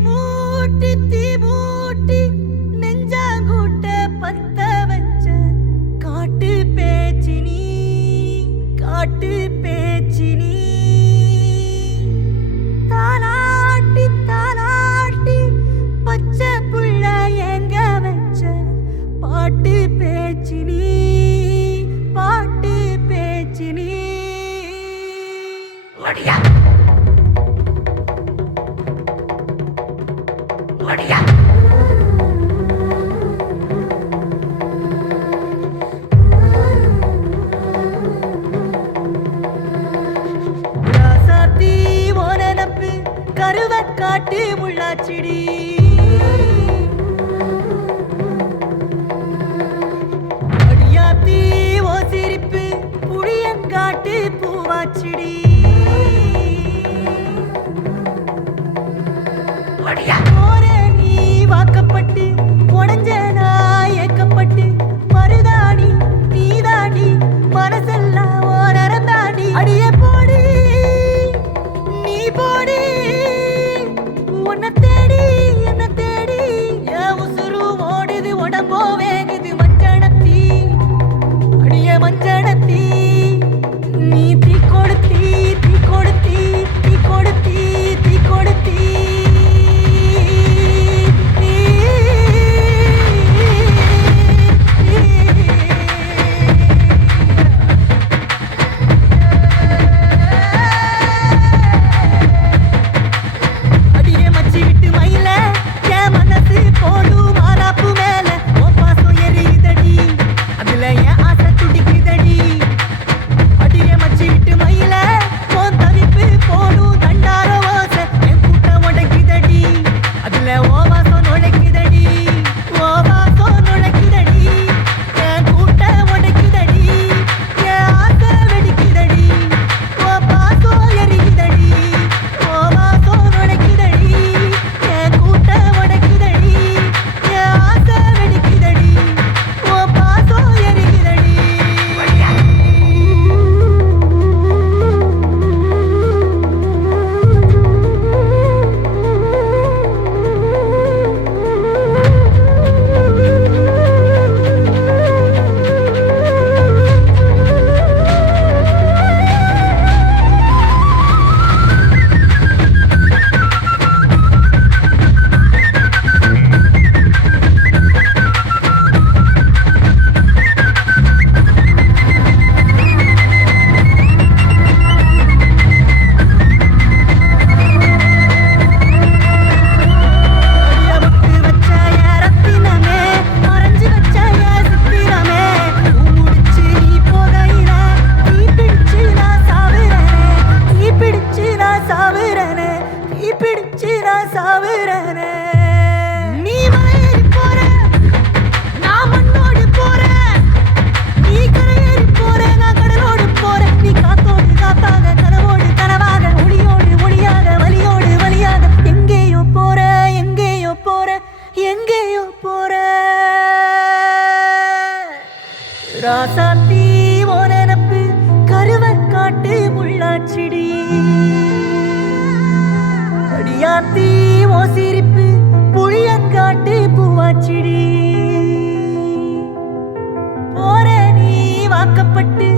தீ மூட்டி நெஞ்சாங்கூட்ட பத்த வச்ச காட்டு பேச்சினி தாலாட்டி தாலாட்டி பச்சை புள்ள எங்க வச்ச பாட்டு பேச்சினி ஒடியா ஒடியா ராசாத்தி ஓனனப்பு கருவக்காட்டு முள்ளாச்சிடி அடியாத்தி ஓ சிரிப்பு புளியங்காட்டு பூவாச்சிடி நீ வாக்கப்பட்டு உடஞ்ச நான் ஏக்கப்பட்டு மருதாணி நீதாண்டி மனசெல்லாம் ஓரந்தாண்டி அடிய போடி நீ போடி உன்னை தேடி என்ன தேடி என் உசுரு ஓடுது உடம்போ வேகுது மஞ்சனத்தி அடிய மஞ்சனத்தி நீ தீ கொடுத்தி தீ கொடுத்தி தீ கொடுத்தி தீ கொடுத்தி ராசாத்தி ஓனனப்பு கருவக்காட்டு முள்ளாச்சிடி அடியாத்தி ஓ சிரிப்பு புளியங்காட்டு பூவாச்சிடி போற நீ வாக்கப்பட்டு